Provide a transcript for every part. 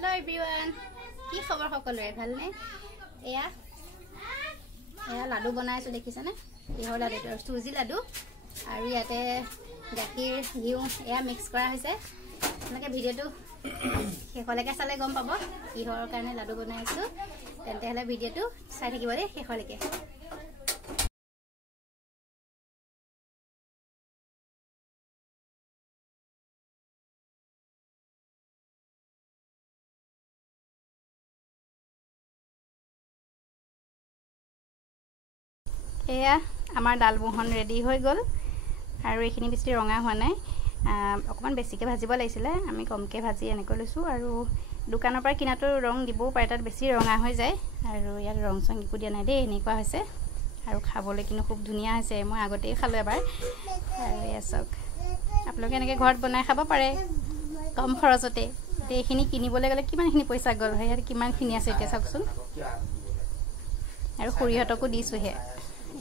Hello everyone. কি খবৰ সকলোৰে ভালনে? এয়া লাডু বনাইছো দেখিছানে? ইহৰ লাডু সুজি লাডু আৰু ইয়াতে গাখীৰ ঘিউ এয়া মিক্স কৰা হৈছে। আপোনালোকে ভিডিঅ'টো শেষলৈকে চালে গম পাব কিহৰ কাৰণে লাডু বনাইছো। তেন্তে হলে ভিডিঅ'টো চাই থাকিব দেই শেষলৈকে। এয়া আমাৰ ডালমোহন ৰেডি হৈ গ'ল আৰু এইখিনি বেছি ৰঙা হোৱা নাই। অকমান বেছিকে ভাজিব লাগিছিলে, আমি কমকে ভাজি এনেকৈ লৈছো আৰু দোকানৰ পৰা কিনাটো ৰং দিবও পাৰে, তাত বেছি ৰঙা হৈ যায় আৰু ইয়াত ৰং চং একো দিয়া নাই দেই, এনেকুৱা হৈছে আৰু খাবলৈ কিন্তু খুব ধুনীয়া হৈছে। মই আগতেই খালো এবাৰ আৰু এয়া চাওক, আপোনালোকে এনেকৈ ঘৰত বনাই খাব পাৰে কম খৰচতে। এইখিনি কিনিবলৈ গ'লে কিমানখিনি পইচা গ'ল হয়, ইয়াত কিমানখিনি আছে এতিয়া চাওকচোন। আৰু খুৰীহঁতকো দিছোহে।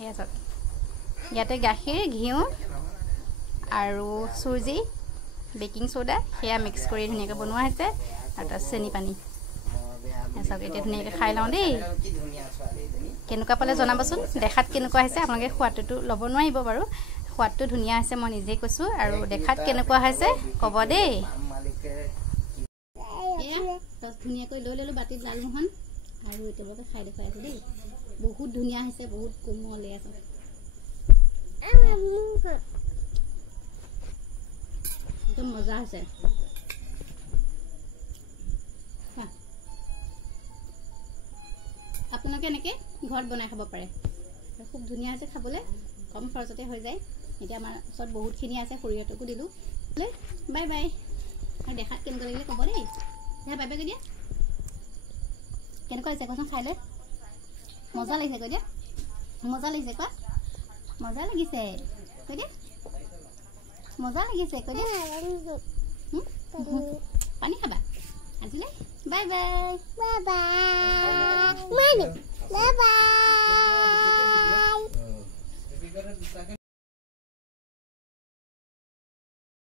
এয়া চাওক, ইয়াতে গাখীৰ ঘিউ আৰু চুজি বেকিং সোডা সেয়া মিক্স কৰি ধুনীয়াকৈ বনোৱা হৈছে আৰু তাত চেনি পানী। চাওক এতিয়া ধুনীয়াকৈ খাই লওঁ দেই। কেনেকুৱা পালে জনাবচোন, দেখাত কেনেকুৱা হৈছে। আপোনালোকে সোৱাদটোতো ল'ব নোৱাৰিব বাৰু, সোৱাদটো ধুনীয়া হৈছে মই নিজেই কৈছোঁ, আৰু দেখাত কেনেকুৱা হৈছে ক'ব দেই। ধুনীয়াকৈ লৈ ল'লোঁ বাতিত লালমোহন আৰু এতিয়ালৈকে খাই দেখুৱাই আছোঁ দেই। বহুত ধুনীয়া হৈছে, বহুত কোমল আছে, একদম মজা হৈছে। আপোনালোকে এনেকৈ ঘৰত বনাই খাব পাৰে, খুব ধুনীয়া হৈছে খাবলৈ, কম খৰচতে হৈ যায়। এতিয়া আমাৰ ওচৰত বহুতখিনি আছে, সৰিয়হটোকো দিলোঁ। Bye bye. আৰু দেখাত কেনেকুৱা লাগিলে ক'ব দেই। বাই বাই কৈ দিয়া। কেনেকুৱা হৈছে কোৱাচোন খাই লৈ? মজা লাগিছে কৈ দিয়া, মজা লাগিছে কোৱা, মজা লাগিছে কৈ দিয়া, মজা লাগিছে কৈ দিয়া। পানী খাবা আজিলৈ। Bye bye bye bye bye bye.